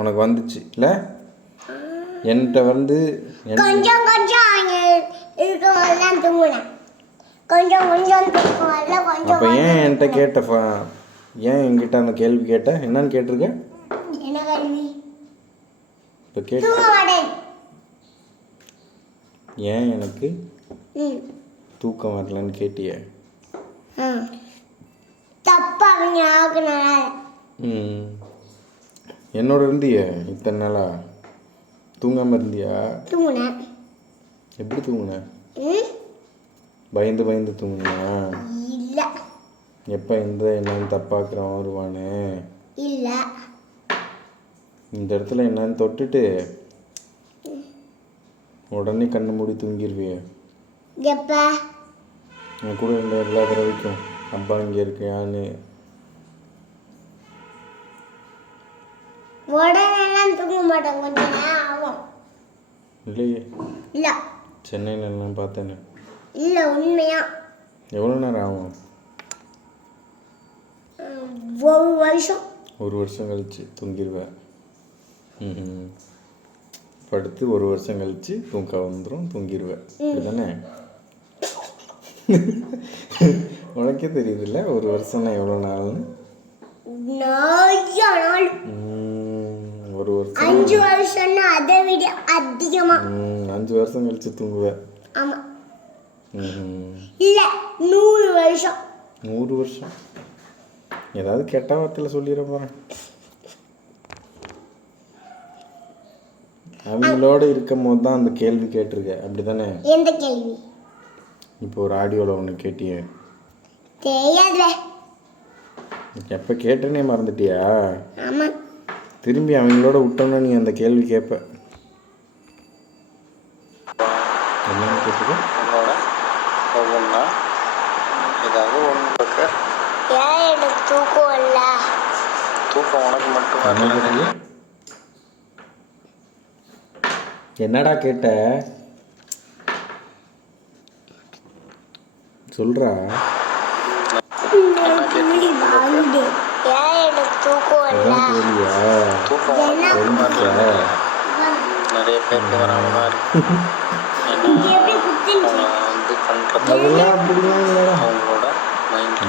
உனக்கு வந்துச்சு இல்லை? என்கிட்ட வந்து கொஞ்சம் கொஞ்சம் இருக்கவெல்லாம் தூங்குனேன். கொஞ்சம் கொஞ்சம் தூங்குவாங்க. கொஞ்சம் அப்போ ஏன் என்கிட்ட கேட்ட ஏன் என்கிட்ட அந்த கேள்வி கேட்ட? என்னன்னு கேட்டிருக்க? என்ன கேள்வி? இப்போ கேட்டு தூங்க மாட்டேன். ஏன் எனக்கு தூக்கம் வரலன்னு கேட்டிய? தப்பா அவங்க ஆகுனால. என்னோட இருந்திய இத்தனை நாளா தூங்காமல் இருந்தியா? தூங்குனேன். எப்படி தூங்குன? பயந்து பயந்து தூங்குனியா? இல்லை. எப்போ எந்த என்னன்னு தப்பாக்குறவன் வருவானு? இல்லை. இந்த இடத்துல என்னன்னு தொட்டுட்டு உடனே கண்ணு மூடி தூங்கிடுவிய? எப்போ? என் கூட இருந்த எல்லா தடவைக்கும் அப்பா இங்கே இருக்கியான்னு. உடனேலாம் தூங்க மாட்டேன். கொஞ்சம் நேரம் ஆகும். இல்லையே. இல்லை. சென்னையில் எல்லாம் பார்த்தேன்னு. இல்லை, உண்மையா. எவ்வளோ நேரம் ஆகும்? ஒரு வருஷம். ஒரு வருஷம் கழிச்சு தூங்கிடுவேன். படுத்து ஒரு வருஷம் கழிச்சு தூக்கம் வந்துடும், தூங்கிடுவேன். அப்படிதானே? உனக்கே தெரியுதுல்ல ஒரு வருஷம்னா எவ்வளோ நாள்னு? ஒரு வருஷம். 5 வருஷம்னா அதை விட அதிகமா. 5 வருஷம் கழிச்சு தூங்குவேன். ஆமா. இல்லை, 100 வருஷம். 100 வருஷம்? ஏதாவது கெட்ட வார்த்தையில் சொல்லிட போகிறேன். அவங்களோட இருக்கும் போது தான் அந்த கேள்வி கேட்டிருக்க, அப்படி தானே? எந்த கேள்வி? இப்போ ஒரு ஆடியோவில் ஒன்று கேட்டியே. தெரியாதுல. எப்போ கேட்டேனே மறந்துட்டியா? ஆமாம். திரும்பி அவங்களோட விட்டோன்னா நீ அந்த கேள்வி கேட்ப. என்னன்னு கேட்டுக்க? ஒவ்வொன்றா ஏதாவது ஒன்று. ஏன் எனக்கு தூக்கம் இல்லை? தூக்கம் உனக்கு மட்டும் வரல. என்னடா கேட்ட? சொல்றா. ஏன் எனக்கு தூக்கம் இல்லை? தூக்கம் உனக்கு வரல. நிறைய பேருக்கு வராமல் தான் இருக்கு. வந்து பண்ணுறது அதெல்லாம் அப்படிலாம் இல்லைடா. அவங்களோட மைண்ட்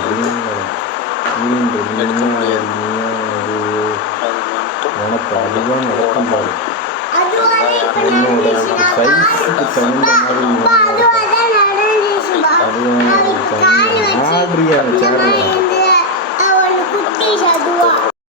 எடுக்க முடியாது. அது மட்டும் உனக்கு அதுதான் நடக்கும் பாரு. என்னோட சைஸுக்கு தகுந்த மாதிரி அது ஆடுறியா?